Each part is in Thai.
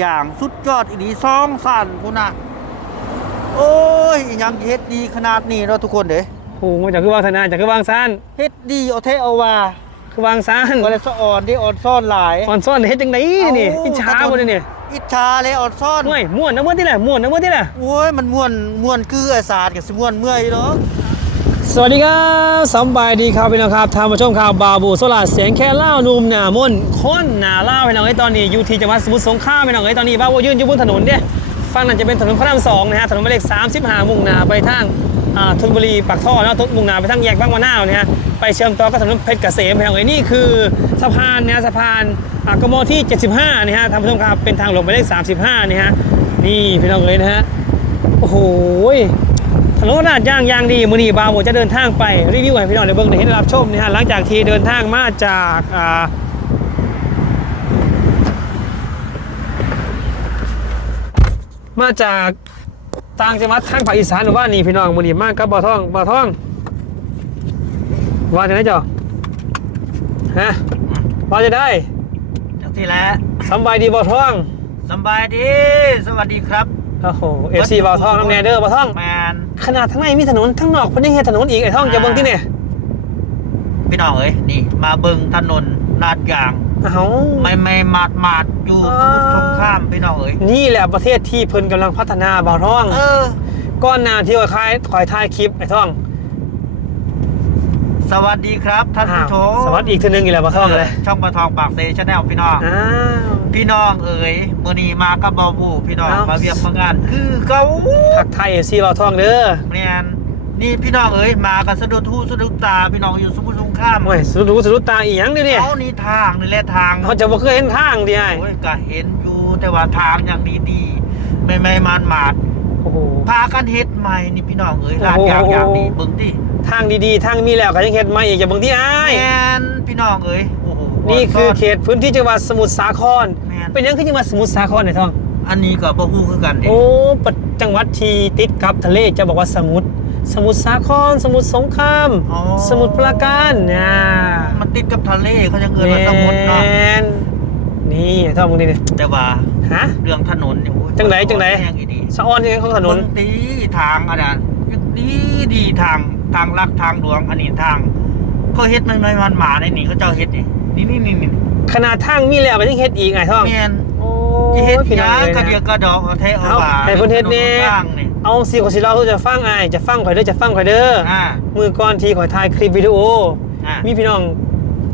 อย่างสุดยอดอีดีซองสั่นพุ่นน่ะโอ้ยอิหยังเฮ็ดดีขนาดนี้เนาะทุกคนเด้โอ้มาจากคือวางสนานจากคือวางซานเฮ็ดดีเอาเทเอาว่าคือวางซานบ่ได้สะอ่อนที่อ่อนซ่อนหลายอ่อนซ่อนเฮ็ดจังไดนี่เอ้าอิจฉาบ่นี่นี่อิจฉาเลยอ่อนซ่อนห่วยม่วนนะม่วนที่แหละม่วนนะม่วนที่แหละโอ้ยมันม่วนม่วนคือไอ้ศาสตร์กับสิม่วนเมื่อยเนาะ สวัสดีครับสบายดีครับพี่น้องครับทางผู้ชมข่าวบาบูโซลาเสียงแค่เล่านุ่มหนามนต์คนหนาเล่าพี่น้องเอ้ยตอนนี้อยู่ที่จังหวัดสมุทรสงครามพี่น้องเอ้ยตอนนี้บ้าโวยืนอยู่บนถนนเนี่ยฝั่งนั้นจะเป็นถนนพระรามสองนะฮะถนนหมายเลข35มุ่งหน้าไปทางอ่าธนบุรีปากท่อแล้วมุ่งหน้าไปทางแยกบางมะนาวนะฮะไปเชื่อมต่อกับถนนเพชรเกษมพี่น้องเอ้นี่คือสะพานนะฮะสะพานอ่ากมที่ 75นะฮะท่านผู้ชมครับเป็นทางหลวงหมายเลข35นะฮะนี่พี่น้องเอ้ยนะฮะโอ้โห ถนนลาดย่างยางดีมือนีบาวโมจะเดินทางไปรีวิวให้พี่น้องได้เบิ่งได้เห็นได้รับชมนะฮะหลังจากที่เดินทางมาจากอ่ามาจากต่างจังหวัดทางภาคอีสานหรือว่านี่พี่น้องมือนีมากกับบ่อทองบ่อทอง ว่าจะได้จ่อฮะว่าจะได้จังที่แหละสำบายดีบ่อทองสำบายดี สวัสดีครับโอ้โหเอฟซีบ่อทองน้ำแนเดอร์บ่อทองแม นขนาดทั้งในมีถนนทั้งนอกเพิ่นยังเห็นถนนอีกไอ้ท่องจะเบิ่งที่เนี่ยพี่น้องเอ้ยนี่ มาเบิ่งถนนลาดยางเอ้าไม่ไม่มาดมาดอยู่อ่าสมุทรสงครามพี่น้องเอ้ยนี่แหละประเทศที่เพิ่นกำลังพัฒนาบ่าวท่อง เออก้อนหนาที่ว่าคล้ายคอยถ่ายคลิปไอ้ท่อง สวัสดีครับท่านผู้ชมอ้าวสวัสดีอีกทีหนึงอีกแล้วบ่าวท่องเลยช่องปะทองปากเซชแนลพี่น้องอ้าวพี่น้องเอ๋ยมื้อนี้มากับบอบูพี่น้องเอ้ามมาเวียกมางาน คือเก่าทักทายเอฟซีบ่าวท่องเด้อแม่นนี่พี่น้องเอ๋ยมากันสะดุดหูสะดุดตาพี่น้องอยู่สมุทรสงครามโอ้ยสุดรู้สุดตาอีหยังเด้อเนี่ยเขานี่ทางนี่แหละทางเขาจะบ่เคยเห็นทางดิไอ้โอ้ยก็เห็นอยู่แต่ว่าทางอย่างดีๆไม่ไม่มานมาดโอ้โหพากันเฮ็ดใหม่นี่พี่น้องเอ๋ยโอ้โหลาดยางอย่างดีเบิ่งดิ ทางดีๆ ทางมีแล้วก็ยังเฮ็ดใหม่อีกอย่าเบิ่งที่ไอ้ายแม่นพี่น้องเอ๋ยโอ้โหนี่คือซ่เขตพื้นที่จังหวัดสมุทรสาคร แม่นเป็นหยังคือจังหวัดสมุทรสาครไอ้ท่อง อันนี้ก็บ่ฮู้คือกันเด้โอ้ปัดจังหวัดที่ติดกับทะเลจะบอกว่าสมุทร สมุทรสาคร สมุทรสงคราม อ๋อสมุทรปราการนะมันติดกับทะเลเขายังเอิ้นว่าสมุทรเนาะแม่นนี่ไอ้ท่องมึงดิเนี่ยแต่ว่าฮะ เรื่องถนนนี่โอ้ยจังไหนจังไหน แห้งอีดีสะออนยังไงของถนนเบิ่งตีทางอันนั้นดีดีทาง ทางลักทางหลวงอันนี้ทางเขาเฮ็ดไม่ไม่มันหมาในนี่เขาเจ้าเฮ็ดนี่นี่นี่นี่นี่ขนาดทางมีแล้วก็ยังเฮ็ดอีกไอ้ท่องแม่นโอ้สิเฮ็ดพี่หน้องยังเลยกระเดียนะกกระดอกเอาแท้เอาเอาว่าให้เพิ่นเฮ็ดแน่ทางนี่เอาสิขอสิเราจะฟังไอ้จะฟังข่อยเด้อจะฟังข่อยเด้อออ่ามือก่อนที่ข่อยถ่ายคลิปวิดีโออ่ามีพี่น้อง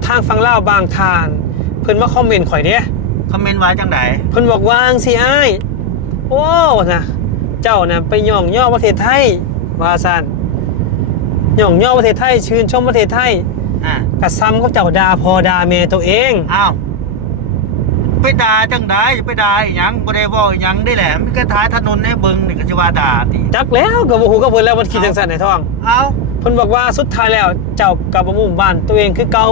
ทางฟังเล่าวบางทาน เพิ่นมาคอมเมนต์ข่อยเด้คอมเมนต์ไว้จังไดเพิ่นบอกว่าจังสิอ้ายโอ้นะเจ้านะไปย่องย่อประเทศไทยว่าซั่น ย่องย่อประเทศไทยชื่นชมประเทศไทยอ่า กระซ้ำกับเจ้าดาพอดาเมตัวเอง อ้าว ไปด่าจังไดไปด่าอีหยังบ่ได้เว้าอีหยังได้แหละมันก็ท้ายถนนให้เบิ่งนี่ก็สิว่าด่าติจักแล้วกับบ่ฮู้กับเพิ่นแล้วมันคิดจังซั่นไอ้ท้องเอ้าเพิ่นบอกว่าสุดท้ายแล้วเจ้ากับบ่มุ่งบ้านตัวเองคือเก่า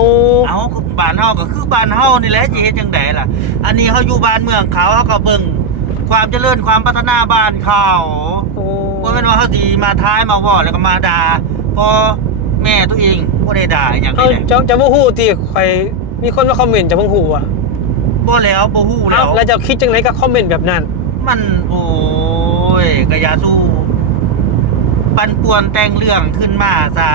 เอาบ้านเฮาก็คือบ้านเฮานี่แหละสิเฮ็ดจังไดล่ะ อันนี้เฮาอยู่บ้านเมืองเขาเฮาก็เบิ่งความเจริญความพัฒนาบ้านเขาโอ้บ่แม่นว่าเฮาสิมาท้ายมาเว้าแล้วก็มาด่า พอแม่ตัวเองบ่ได้ด่าอหย่างเอ้านี้แหละเจ้าเจ้าบ่ฮู้ติข่อยมีคนมาคอมเมนต์เจ้าบ่ฮู้อะบ่แล้วบ่ฮู้แล้เอ้าวแล้วเจ้าคิดจังไดกับคอมเมนต์แบบนั้น มันโอ้ยก็อย่าสู้ ปันป่วนแต่งเรื่องขึ้นมาซะ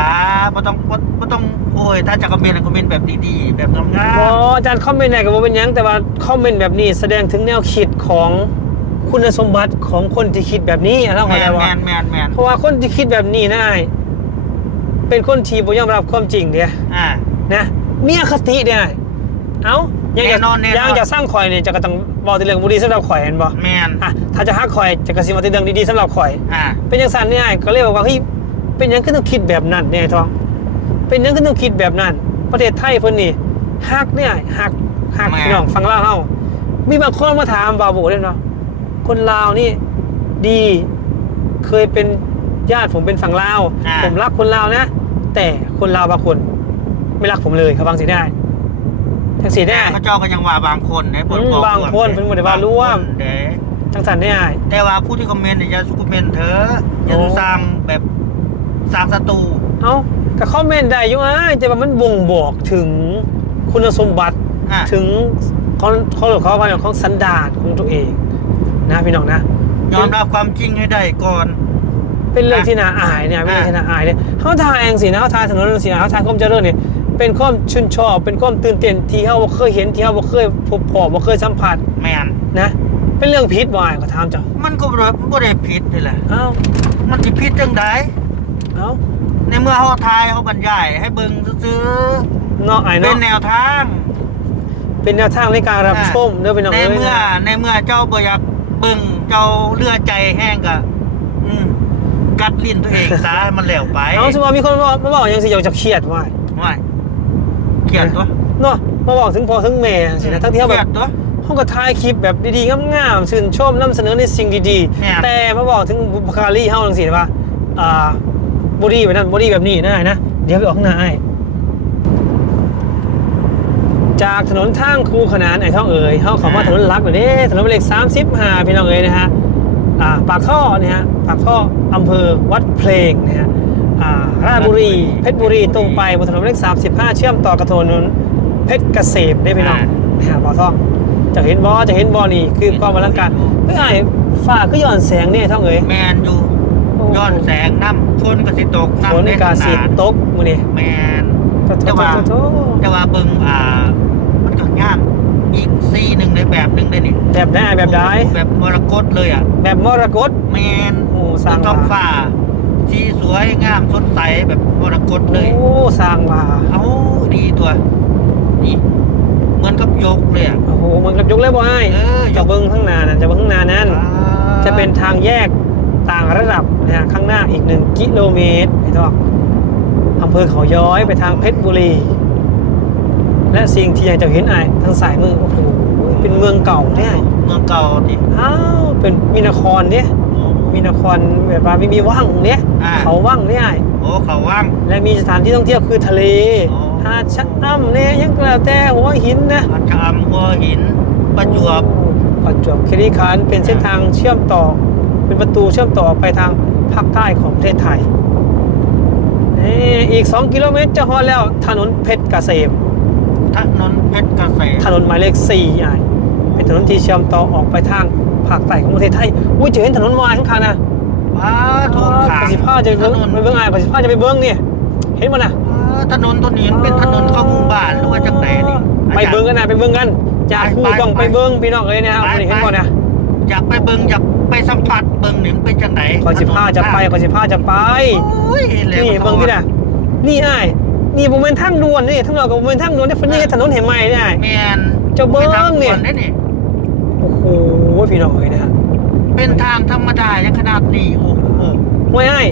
บ่ต้องบ่บ่ต้องโอ้ย ถ้าจะคอมเมนต์คอมเมนต์แบบดีๆแบบงามบ่อาจารย์คอมเมนต์ไหนก็บ่เป็นหยังแต่ว่าคอมเมนต์แบบนี้แสดงถึงแนวคิดของคุณสมบัติของคนที่คิดแบบนี้อะๆเราเข้าแม่ใจนบ่แม่นแม่นแม่นเพราะว่าคนที่คิดแบบนี้นะอ้าย เป็นคนที่บ่ยอมรับความจริงเด้อ่า นะมีอคติเด้อ้ายเอ้ายังจะแน่นอนแน่นอน ยังจะสร้างข่อยนี่จะก็ต้องบอกแต่เรื่องบ่ดีสำหรับข่อยเห็นบ่แม่นอะถ้าจะฮักข่อยจะก็สิว่าแต่เรื่องดีๆสำหรับข่อย อ่า เป็นจังซั่นเนี่ยอ้ายก็เลยบอกว่าเฮ้ยเป็นหยังคือต้องคิดแบบนั้นเนี่ยไอ้ทอง เป็นหยังคือต้องคิดแบบนั้น ประเทศไทยเพิ่นนี่ฮักเนี่ยฮักฮักแม่ พี่น้องฟังลาวเฮามีบางคนมาถามบาวโบเลยเนาะคนลาวนี่ดีเคยเป็นญาติผมเป็นฝั่งลาว อ่า ผมรักคนลาวนะ แต่คนลาวบางคน ไม่รักผมเลยเขาบางสีได้ทั้งสีได้เขาเจ้าก็ยังว่าบางคนนะอืมบางคนเพิ่นบ่ได้ว่าร่วม เด้ทั้งสันได้แต่ว่าผู้ที่คอมเมนต์เนี่ยอย่าสุคอมเมนต์เถอะอย่าโอ้ สร้างแบบสร้างศัตรูเอ้าก็คอมเมนต์ได้อยู่อะแต่ว่ามันบ่งบอกถึงคุณสมบัติ อะถึงเขาเขาเขาเขาของสันดานของตัวเอง นะพี่น้องนะ ยอมรับความจริงให้ได้ก่อน เป็นเรื่องที่น่าอายเนี่ยเป็นเรื่องที่น่าอายเนี่ยเขาทายเองสินะเขาทายถนนสินะเขาทายความเจริญเนี่ยเป็นความชื่นชอบ เป็นความตื่นเต้นที่เขาบ่เคยเห็นที่เขาบ่เคยพบพอบ่เคยสัมผัสแมนนะเป็นเรื่องผิดบ่อ้ายก็ถามเจ้ามันก็บ่ได้บ่ได้ผิดนี่แหละเอ้ามันสิผิดจังไดเอ้าในเมื่อเฮาทายเฮาบรรยายให้เบิ่งซื่อเนาะอ้ายๆเป็เนาะนแนวทาง เป็นแนวทางในการรับอ่าชมเด้อพี่น้องในเอ้ยเมื่อนะในเมื่อเจ้าบ่อยากเบิ่งเจ้าเลือใจแห้งก็อืม กัดลิ้นตัวเองซะมันแล้วไปเอาสมมติมีคนมามาบอกยังสิอยากจะเครียดว่าว่าเขียนตัวเนาะมาบอกถึงพ่อถึงแม่สินะทั้งที่เขาเคแบรียบดตัวเขาก็ถ่ายคลิปแบบดีๆงามๆชื่นชมนำเสนอในสิ่งดีแม่ๆแต่มาบอกถึงบุพการีเฮาจังซี่ว่าอ่าบอดี้แบบนั้นบอดี้แบบนี้นะนะ เดี๋ยวไปออกข้างหน้าไอ้จากถนนทางคูขนานไอ้ท่องเอ๋ยเฮาเข้ามาถนนหลักเลยเด้ถนนหมายเลข35พี่น้องเอ๋ยนะฮะอ่า ปากท่อเนี่ยฮะปากท่ออำเภอวัดเพลงนะฮะอ่าราชบุรี เพชรบุรีตรงไปบนถนนหมายเลข35 เชื่อมต่อกับถนนเพชรเกษมได้พี่น้องนะฮะปากท่อจะเห็นบอจะเห็นบอนี่คือความอลังการเฮ้ยไอ้ฟ้าก็ย้อนแสงเนี่ยท่องเอ๋ยแมนอยู่ย้อนแสงน้ำฝนก็สิตกฝนน้ำในกาขสีนาดตกมื้อนี้แมนโถ่แต่ว่าโถ่โถ่แต่ว่าเบิ่งอ่ามันก็งาม อีกซีหนึ่งในแบบหนึ่งได้นี่แบบได้แบบได้แบบมรกตเลยอะ แบบมรกตแมนโอ้สร้างท้องว่าฟ้าสีสวยงามสดใสแบบมรกตเลยโอ้สร้างว่าเอาดีตัวนี่เหมือนกับยกเลยอะโอ้โหมันกับยกเลยบ่ไอ้เออยจะกเบิ้งข้างหน้านั่นจะเบิ้งข้างหน้านั้นอ่าจะเป็นทางแยกต่างระดับนะฮะข้างหน้าอีกหนึ่งกิโลเมตรไอ้ทอกอำเภอเขาย้อยไปทางเพชรบุรี และสิ่งที่อยากจะเห็นไอ้ทางสายมือโอ้โหเป็นเมืองเก่าเนี่ยเมืองเก่าดิอ้าวเป็นมีนครเนี่ยมีนครแบบว่าไม่มีว่างเนี่ยอ่าเขาว่างเนี่ยไอ้โอ้เขาว่างและมีสถานที่ท่องเที่ยวคือทะเลอ๋อหาดชะอำเนี่ยยังกระแต่หัวหินนะอัชามหัวหินประจวบประจวบคีรีขันธ์เป็นเส้นทางเชื่อมต่อ เป็นประตูเชื่อมต่อไปทางภาคใต้ของประเทศไทยเอ่ออีก 2 กิโลเมตรจะฮอดแล้วถนนเพชรเกษม ถนนเพชรเกษมถนนหมายเลข4อะเป็นถนนที่เชื่อมต่อออกไปทางภาคใต้ของประเทศไทยอุ้ยจะเห็นถนนวายข้างๆนะว้าถูกขางปสิพาจะไปเบิ้งถนนไปเบิ้งไอ้ปสิพาจะไปเบิ้งเนี่ยเห็นมันนะอ่าถนนตัวนี้มันเป็นถนนเข้าหมู่บ้านหรือว่าจังไหนนี่ไปเบิ้งกันนะไปเบิ้งกันจากคู่ไปต้องไปไปเบิ้งพี่น้องเอ้ยนะครับไปวันนี้เห็นก่อนนะอยากไปเบิ่งอยากไปสัมผัสเบิ่งหนึ่งเป็นจังไหนขอสิพาจะไปขอสิพาจะไปโอ้ยแล้วนี่เบิ้งที่น่ะนี่ไอ้าย นี่ผมเป็นทางด่วนนี่ทั้งเรากับผมเป็นทางด่วนนี่เป็นนี่ถนนเห็นไหมเนี่ยอ้ายแมนเจ้าเบิ่งไปทางเนี่ยด่วได้นี่โอ้โหพี่น้องเอ้ยนะฮะเป็นทางธรรมดายังขนาดนี้โอ้โหห่วยไอ้าย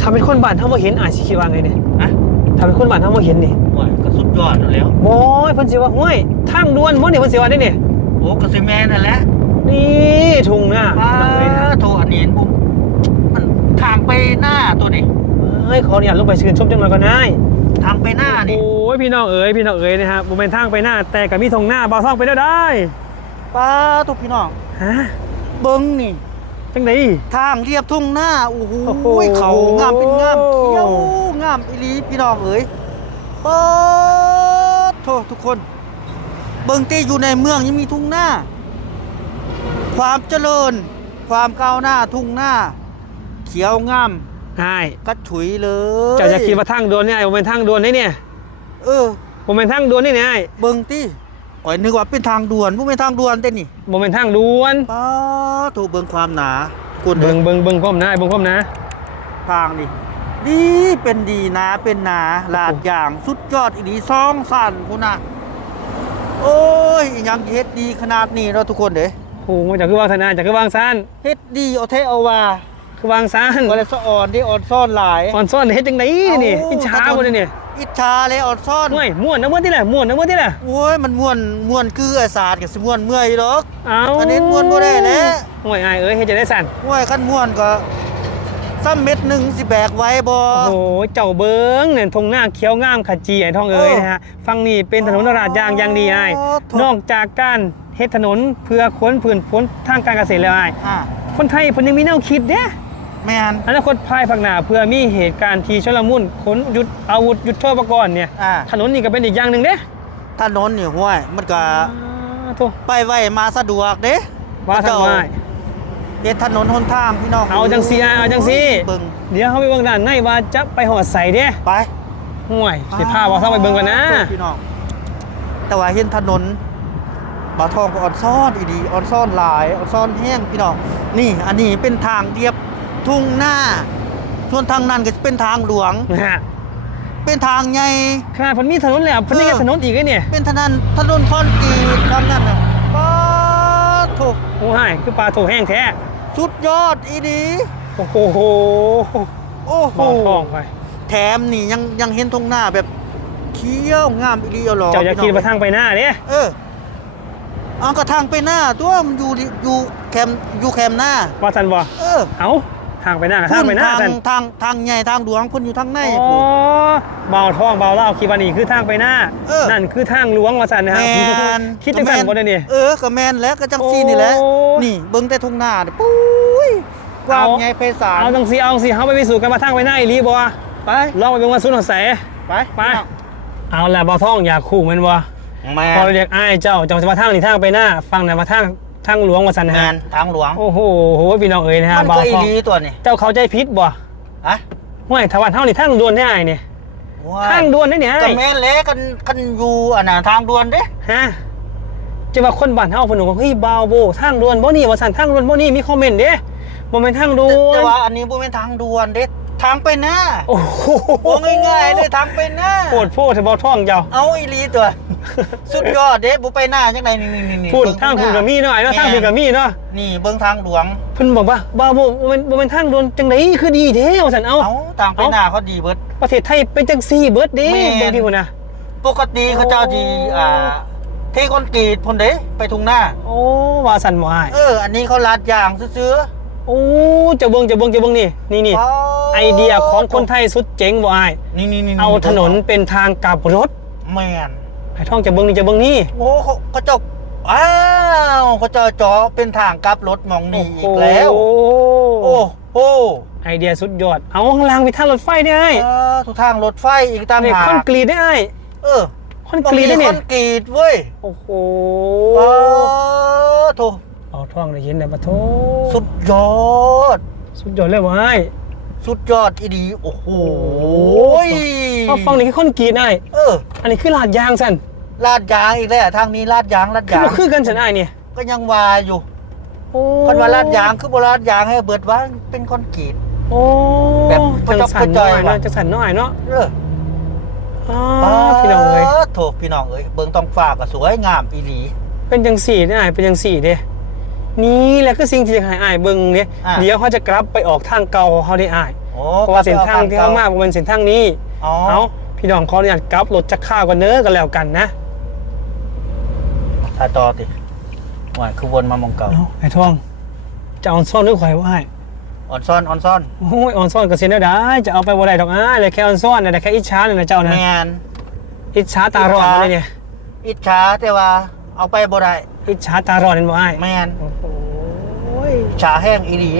ทำเป็นคนบ้านเท่ามาเห็นอ่านสิคิดว่าไงเนี่ยอะทำเป็นคนบ้านเท่ามาเห็นนี่โอ้ยก็สุดยอดแล้วโอ้ยเพิ่นสิว่าห่วยทางด่วนบ่เนี่ยเพิ่นสิว่าได้เนี่ยโอ้ก็สิแม่นั่นแหละนี่ทุ่งหน้าว้าพี่น้องเอ้ยนะโทอันนี้เห็นผมมันทางไปหน้าตัวนี้เอ้ยขออนุญาตลงไปชื่นชมจังหน่อยก่อนนาย ทางไปหน้านี่โอ้ยพี่น้องเอ๋ยพี่น้องเอ๋ยนะฮะบ่แม่นทางไปหน้า แต่ก็มีทงหน้าบ่าวท่องไปได้ได้ป้าทุกพี่น้องฮะเบิ้งนี่จังได๋ทางเรียบทุ่งหน้าโอ้โหโอ้โหเขางามเป็นงามเขียวงามอีหลีพี่น้องเอ๋ยเปิดโทษทุกคน เบิ่งที่อยู่ในเมืองยังมีทุ่งหน้า ความเจริญ ความก้าวหน้าทุ่งหน้า เขียวงาม อ้ายกระฉุยเลยเจ้าจะคิดว่าทางด่วนเนี่ยบ่แม่นทางด่วนนี่เนี่ยเออบ่แม่นทางด่วนนี่เนี่ยอ้ายเบิ่งที่ข่อยนึกว่าเป็นทางด่วนบ่เป็นทางด่วนเต้นี่บ่แม่นทางด่วนป้าถูเบิ่งความหนาคุณเบิ่งเบิ่งเบิ่งพร้อมนะไอ้เบิ่งพร้อมนะทางนี่ดีเป็นดีนาเป็นนาลาดอย่างสุดยอดอีดีซองสั่นพุ่นน่ะโอ้ยอิหยังเฮ็ดดีขนาดนี้เนาะทุกคนเด้โอ้โหจากคือวางธนาจากคือวางซ่านเฮ็ดดีเอาเทเอาว่า คือวางซ่านบ่ได้สะอ่อนได้อ่อนซ่อนหลายอ่อนซ่อนเฮ็ดจังไดนี่เอ้าอิจฉาบ่ได้เนี่ยอิจฉาเลยอ่อนซ่อนห่วยม่วนนะเมื่อที่แหละม่วนนะเมื่อที่แหละโอ้ยมันม่วนม่วนคือไอ้ศาสตร์ก็สิม่วนเมื่อยดอกเอ้าอันนี้ม่วนบ่ได้แหละห่วยอ้ายเอ้ยเฮ็ดจะได้สั่นโอ้ยคันม่วนก็ซ้ำเม็ดหนึงสิแบกไว้บ่โอ้โหเจ้าเบิ้งเนี่ยทงหน้าเขียวงามขจีไอ้ท้องเอ๋ยเออนะฮะ ฟังนี่เป็นถนนตลาดยางอยางดีไอ้ายโอ้โถนอกจากการเฮ็ดถนนเพื่อขนผืนพ้นทางการเกษตรแล้วไอ้ายอ่าคนไทยเพิ่นยังมีแนวคิดเด้ แม่นอนาคตภายภาคหน้าเพื่อมีเหตุการณ์ที่ชลมุนขนยุดอาวุธยุดโทษปกรณ์เนี่ยอ่า ถนนนี่ก็เป็นอีกอย่างหนึ่งเด้ถนนนี่ห้วย มันก็อ่าโธ่ไปไว้มาสะดวกเด้ว่าทำไม เฮ็ดถนนหนทางพี่น้องเอาจังซี่เอาจังซี่เบิ่งเดี๋ยวเขาไปเบิ่งด้านในว่าจะไปหอดใส่เด้ไปห่วยสิพาบ่าวทองไปเบิ่งกันนะ พี่น้องแต่ว่าเห็นถนนบ่าวทองก็อ่อนซ่อนอีดีอ่อนซ่อนหลายอ่อนซ่อนแห้งพี่น้องนี่ อันนี้เป็นทางเรียบ ทุ่งหน้าส่วนทางนั้นก็จะเป็นทางหลวง นะฮะเป็นทางใหญ่ขนาดเพิ่นมีถนนแล้วเพิ่นยังเอมีอถนนอีกไอ้เนี่ยเป็นถนนถนนคอนกรีตทางนั้นน่ะป้าถูกโอ้ยคือปลาโถแห้งแท้สุดยอดอีดีโอ้โหโอ้โหบ่าวทองไปแถมนี่ยังยังเห็นทุ่งหน้าแบบเขียวงามอีดีเอาหรอเจ้าจะพี่ขี่น้องมาทางไปหน้าเด้เออเอากระทางไปหน้าตัวมันอยู่ดิอยู่แคมอยู่แคมหน้าว่าซั่นบ่เออ เอ้า ทางไปหน้ากับทางไปหน้าทาซั่งนทางทางใหญ่ทางหลวงเพิ่นอยู่ทางในอ๋อพุ่นบ่าวทองบ่าวเล่าวคิดว่านี่คือทางไปหน้าเออนั่นคือทางหลวงว่าซั่นนะคแมรับนคิดจังซั่นบ่ได้นี่เออก็แมนแล้วก็จังซี่นี่แหละโอ้นี่เบิ่งแต่ทุ่งหน้านี่ปุ้ยกว้างเอาใหญ่ไพศาลเอาจังสิเอาจังสิเฮาไปพิสูจน์กันว่าทางไปหน้าอีหลีบ่ไปลองไปเบิ่งว่าสุนทรแสไปไปเอาล่ะบ่าวทองอยากคู่แม่นบ่แมพอนเรียกอ้ายเจ้าเจ้าจะมาทางนี่ทางไปหน้าฟังหน่อยมาทาง ทางหลวงว่าซั่นนะแมฮะนทางหลวง โอ้โหโหพี่น้องเอ๋ยนะฮะมันบ่าก็วอีทองหลีตัวนี่เจ้าเข้าใจผิดบ่ฮะห้วยถ้าว่าเฮานี่ทางด่วนได้อ้ายนี่ว้าทางด่วนได้เนี่ยก็อ้ายแมนแล้วกันกันอยู่อันน่ะทางด่วนเด้ฮะจะว่าคนบ้านเฮาเพิ่นบอกว่าเฮ้ยบาวโบทางด่วนบ่นี่ว่าซั่นทางด่วนบ่นี่มีคอมเมนต์เด้บ่แม่นทางด่แต่วแต่นว่าอันนี้บ่แม่นทางด่วนเด้ทางไปหน้าโอ้โหโอ้ง่ายๆเลยทางไปหน้าโพดโพดแต่บ่ทองเจ้าเอาอีหลีตัว สุดยอดเด้บ่ไปหน้าจังไดนี่นี่นี่พูดเบิ่ทางคุณก็มีเนาะไอ้เนาะทางคุณก็มีเนาะนี่เบิ่งทางหลวงเพิ่นบอกว่าบาวโบบ่แม่นบ่แม่นทางด่วนจังไดคือดีเด้ว่าซั่นเอ้าเอาทางไปหน้าเขาดีเบิดประเทศไทยเป็นจังซี่เบิดเด้แม่นเบิ่งพี่พุ่นน่ะปกติเขาเจ้าสิอ่าเทคอนกรีตพุ่นเด้ไปทุ่งหน้าโอ้ว่าซั่นบ่อ้ายเอออันนี้เขาลาดยางซื้อโอ้จะเบิ่งจะเบิ่งจะเบิ่งนี่นี่นี่ๆว้าวไอเดียของคนไทยสุดเจ๋งบ่อ้ายนี่นี่นี่เอาถนนเป็นทางกลับรถแม่น ไอ้ท่องจะเบิ่งนี่จะเบิ่งนี่ โอ้เขาเขาเจ้าอ้าวเขาเจ้าเจาะเป็นทางกลับรถมองนี่อีกแล้ว โอ้โอ้โหไอเดียสุดยอด เอาข้างล่างมีทางรถไฟได้ไอ้เออทุกทางรถไฟอีกต่างนี่หาคอนกกรีตได้ไอ้เออคอนกรีตได้คเนี่อยนกรีตเว้ยโอ้โหโอ้โถเอาท่องได้ยินได้ปะโถสุดยอด สุดยอดเลยว่ะไอ้สุดยอดอีดีโอ้โห เอาฟังนี่คือคอนกรีตได้เอออันนี้คือลาดยางสันลาดยางอีกแล้วทางนี้ลาดยางลาดคือยางบ่คือกันสันไอ้เนี่ยก็ยังวาอยู่โอ้คนว่าลาดยางคือโบลาดยางให้เบิดว่าเป็นคอนกรีต โอ้แบบจังสันกระจน้ออยยว่ะเนาะจังสันน้อยเนาะเอออ๋อพี่น้องเลยโถพี่น้องเอ้ยเบิ่งต้องฝากก็สวยงามอีหลี เป็นจังสี่ได้ไอ้เป็นจังสี่เด้นี่แหละคือสิ่งที่จะให้อ้ายเบิ่งเนี่ยอะ เดี๋ยวเขาจะกลับไปออกทางเก่าของเขาได้อ้ายโอ้ เพราะว่าเส้นทางที่เขามาเป็นเส้นทางนี้อ๋อเอาพี่น้องขออนุญาตกลับรถจักรข้าวกันเน้อกันแล้วกันนะถ่ายต่อติว่าคือวนมามองเก่าเอาไอ้ทองจะเออนซ่อนหรือข่อยว่าไอ้ออนซ่อนออนซ่อนโอ้ยออนซ่อนก็เสียได้จะเอาไปบ่ได้ดอกอ้ายเลยแค่ออนซ่อนน่ะแต่แค่อิจฉาเนี่ยนะเจ้านะแมนอิจฉาตาร้อนมาเลยเนี่ยอิจฉาแต่ว่าเอาไปบ่ได้อิจฉาตาร้อนนี่บ่อ้ายแมนโอ้โหอิจฉาแห้งอีหลี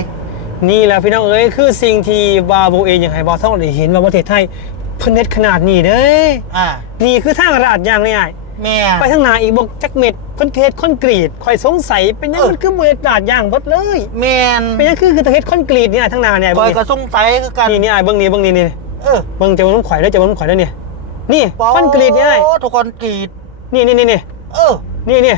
นี่แหละพี่น้องเอ้ยคือสิ่งที่บาโบเองอย่างไห้บาท่องได้เห็นว่าประเทศไทยเพิ่นเน็ตขนาดนี้เด้อ่านี่คือทางราดยางเลยอ้ายแม่ไปทางหน้าอีกบอกจักเม็ดเพิ่นเทศคอนกรีตข่อยสงสัยเป็นหยังเออมันคือเม็ดราดยางเบิดเลยแมนเป็นหยังคือคือเทศคอนกรีตเนี่ยทางหน้าเนี่ยคเบิ่องยนี่ก็สงสัยคือกันนี่นี่ไอ้เบิ้งนี่เบิ้งนี่นี่เออเบิ้งจะมันข่อยแล้วจะมันข่อยแล้วเนี่ยนี่คอนกรีตนี่ไอ้โอ้ทุกคอนกรีตนี่นี่นี่นี่เออนี่นี่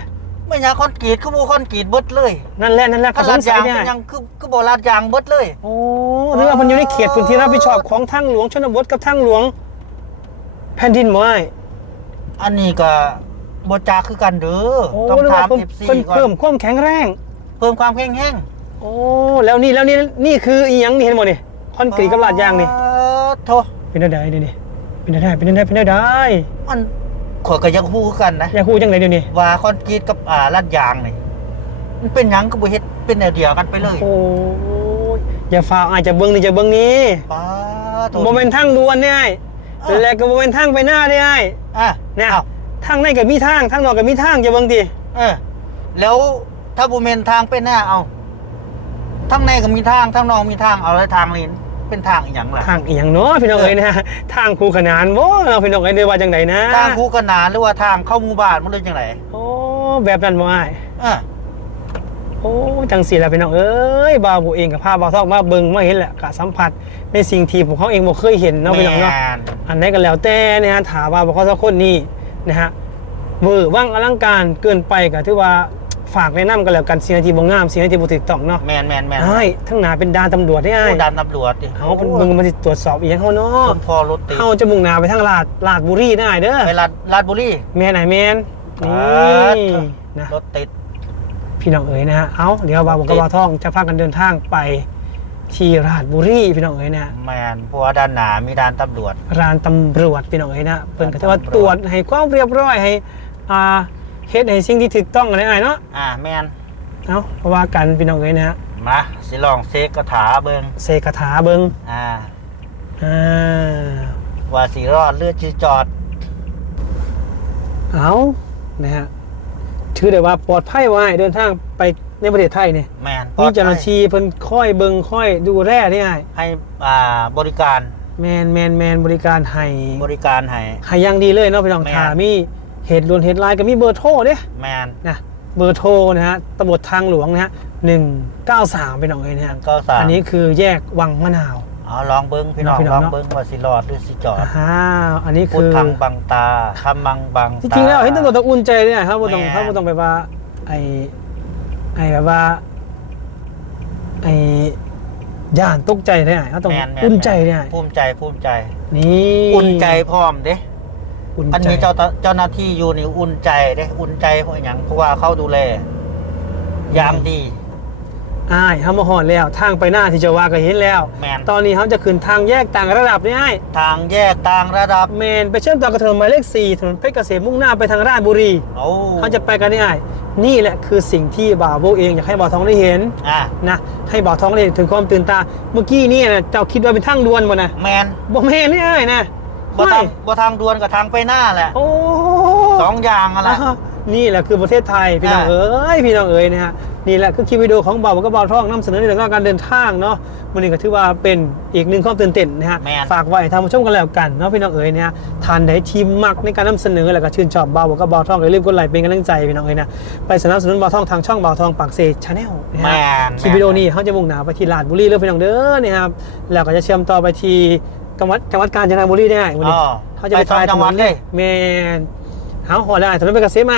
ไม่อยากคอนกรีตคือบ่คอนกรีตเบิดเลยนั่นแหละนั่นแหละถ้าเขาสลางดสัยยางเนี่ยเป็นยังคือคือบ่ลาดยางเบิดเลย โอ้หรือว่ามันอยู่ในเขตพื้นที่รับผิดชอบของทางหลวงชนบทกับทางหลวง แผ่นดินบ่ไอ้อันนี้ก็บ่จาคือกันเด้อโอ้ต้องหรือถาว่าม เพิ่ม FC เพิ่มก่อนเพิ่มความแข็งแรง เพิ่มความแข็งแรงโอ้ แล้วนี่แล้วนี่นี่คืออีหยังนี่เห็นบ่นี่คอนกรีตกับลาดยางนี่ เออโถเป็นได้นี่นี่เป็นได้เป็นได้เป็นได้มัน ข่อยก็ยังฮู้คือกันนะ อยากฮู้จังไดเดี๋ยวนี้ว่าคอนกรีตกับอ่าลาดยางนี่มันเป็นหยังก็บ่เฮ็ดเป็นแนวเดียวกันไปเลยโอ้ยอย่าฝากอาจจะเบิ้งนี่จะเบิ้งนี้ป้าโถโมเมนทางด่วนเนี่ยไอ้เออแล้วก็โมเมนทางไปหน้าเนี่ยไอ้อะเนี่ยอ้าวทางในก็มีทางทางนอกก็มีทางจะเบิ่งดิเออ แล้วถ้าบ่แม่นทางไปหน้าเอาทางในก็มีทางทางนอกมีทางเอาแล้วทางนี้ เป็นทางอีหยังล่ะทางอีหยังเนาะพี่น้องเอ้ยนะทางคู่ขนานบ่เราพี่น้องเอ้ยเด้ว่าจังไดนะทางคู่ขนานหรือว่าทางเข้าหมู่บ้านมันเลยจังไดโอ้แบบนั้นบ่อ้ายอะโอ้จังสีแหละพี่น้องเอ้ยบาวบุเองกับภาพบาวทองมาเบิ่งมาเห็นแหละกะสัมผัสในสิ่งที่พวกเขาเองบ่เคยเห็นเนาะพี่น้องเนาะแม่นอันไหนก็แล้วแต่นะฮะถามว่าพวกเขาสักคนนี้นะฮะเบอร์ว่างอลังการเกินไปก็ถือว่า ฝากแนะนำกันแล้วกันสิ่งที่บ่งามสิ่งที่บ่ถูกต้องเนาะแมนแมนแมนใช่ทั้งหนาเป็นดานตำรวจได้ไอ้ผู้ดันตำรวจดิเอาเบิ่งมันสิตรวจสอบอีหยังเฮาเนาะคนพอรถติดเฮาจะมุ่งหน้าไปทางลาดลาดบุรีได้เด้อไปลาดลาดบุรีแม่นไหนแม่นนี่ครับนะรถติดพี่น้องเอ๋ยนะฮะเอาเดี๋ยวบาวบอกกับบาวทองจะพากันเดินทางไปที่ราชบุรีพี่น้องเอ๋ยนะฮะแมนเพราะว่าด้านหนามีด้านตำรวจร้านตำรวจพี่น้องเอ๋ยนะเพิ่นก็ถือว่าร้านตำรวจตรวจให้ความเรียบร้อยให้อ่า เฮ็ดให้สิ่งที่ถูกต้องอะไรๆเนาะอ่าแมนเอาเพราะว่ากันพี่น้องเอ๋ยนะฮะมาสิลองเซกกระถาเบิงเสกคาถาเบิงอ่า อ่าว่าสีรอดเลือดจีจอด เอานะฮะถือได้ว่าปลอดภัยว่าให้เดินทางไปในประเทศไทยเนี่ยแมนมีเจ้าหน้าที่เพิ่นค่อยเบิงค่อยดูแลได้ไงให้อ่าบริการแมนแมนแมนบริการให้ บริการให้ ให้อยังดีเลยเนาะพี่น้องแม่นถามี เหตุด่วนเหตุร้ายก็มีเบอร์โทรเด้แมนนะเบอร์โทรนะฮะตำรวจทางหลวงนะฮะหนึ่งเก้าสามพี่น้องเลยนะฮะก็สามอันนี้คือแยกวังมะนาว เอาลองเบิ้งพี่น้องพี่น้ลอองงเนาะ เบิ้งว่าสิรอดหรือสิจอดอ่าอันนี้พุทคือธังบังตาคำมังบังจตา ริงๆแล้วเห็นตำรวจต้องอุ่นใจเลยนะครับบ่ต้องแม่นเขาบ่ต้องไปว่าไอ้ไอ้แบบว่าไอ้ย่านตกใจได้ไงเขาต้องแม่นแม่นอุ่นใจได้ไงภูมิใจภูมิใจ นี่อุ่นใจพร้อมเด้ อุ่นอันใจนี้เจ้าตเจ้าหน้าที่อยู่นี่อุ่นใจเด้อุ่นใจเพราะอย่างเพราะว่าเขาดูแลอย่างดีอ้ายเขามาหอดแล้ว ทางไปหน้าที่จะว่าก็เห็นแล้วแมนตอนนี้เขาจะขึ้นทางแยกต่างระดับนี่ไอ้ทางแยกต่างระดับเมนไปเชื่อมต่อกับถนนหมายเลข4ถนนเพชรเกษมมุ่งหน้าไปทางราชบุรีโอ้เขาจะไปกันนี่ไอ้นี่แหละคือสิ่งที่บ่าวโบเองอยากให้บ่าวทองได้เห็นอะนะให้บ่าวทองได้เห็นถึงความตื่นตา เมื่อกี้นี่นะเจ้าคิดว่าเป็นทางด่วนบ่นะแมนบ่แม่นนี่ไอ้นะ บ่ทางไม่บ่ทางด่วนกับทางไปหน้าแหละโอ้สองอย่างอะไรอ้าวนี่แหละคือประเทศไทยพี่น้องอ่าเอ้ยพี่น้องเอ้ยนะฮะนี่แหละคือคลิปวิดีโอของบ่าวกับบ่าวทองนำเสนอในเรื่องของการเดินทางเนาะวันนี้ก็ถือว่าเป็นอีกหนึ่งความตื่นเต้นนะฮะแม่นฝากไว้ทางผู้ชมกันแล้วกันเนาะพี่น้องเอ๋ยนะฮะทานได้ทีมมักในการนำเสนอแล้วก็ชื่นชอบบ่าวกับบ่าวทองอย่าลืมกดไลค์เป็นกำลังใจพี่น้องเอ๋ยนะไปสนับสนุนบ่าวทองทางช่องบ่าวทองปากเซชาแนลนะแมฮะนคลิปวิดีโอนี้เขาจะมุ่งหน้าไปที่ลาดบุรีเลยพี่น้องเด้อเนี่ยครับแล้วก็จะเชื่อมต่อไปที่ จังหวัดจังหวัดกาญจนบุรีได้วันนี้อ๋อเขาจะไปไปสองถ่ายจังหวัดเลยแมนเอาหัวได้ถนนเป็นเกษตรไหม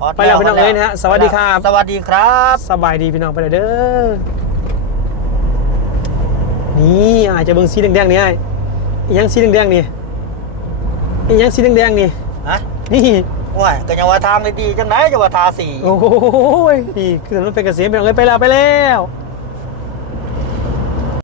ฮอตไปแล้วพี่น้องเอ้ยนะฮะสวัสดีครับ สวัสดีครับ สบายดีพี่น้องไปเลยเด้อนี่อาจจะเบิ่งสีแดงๆนี่ไอ้อีหยังสีแดงๆนี่อีหยังสีแดงๆนี่ฮะนี่ว้ายก็ยังว่าทางดีๆจังไหนจะว่าทาสีโอ้โหนี่คือถนนเป็นเกษมไปน้องเอ้ยไปแล้วไปแล้ว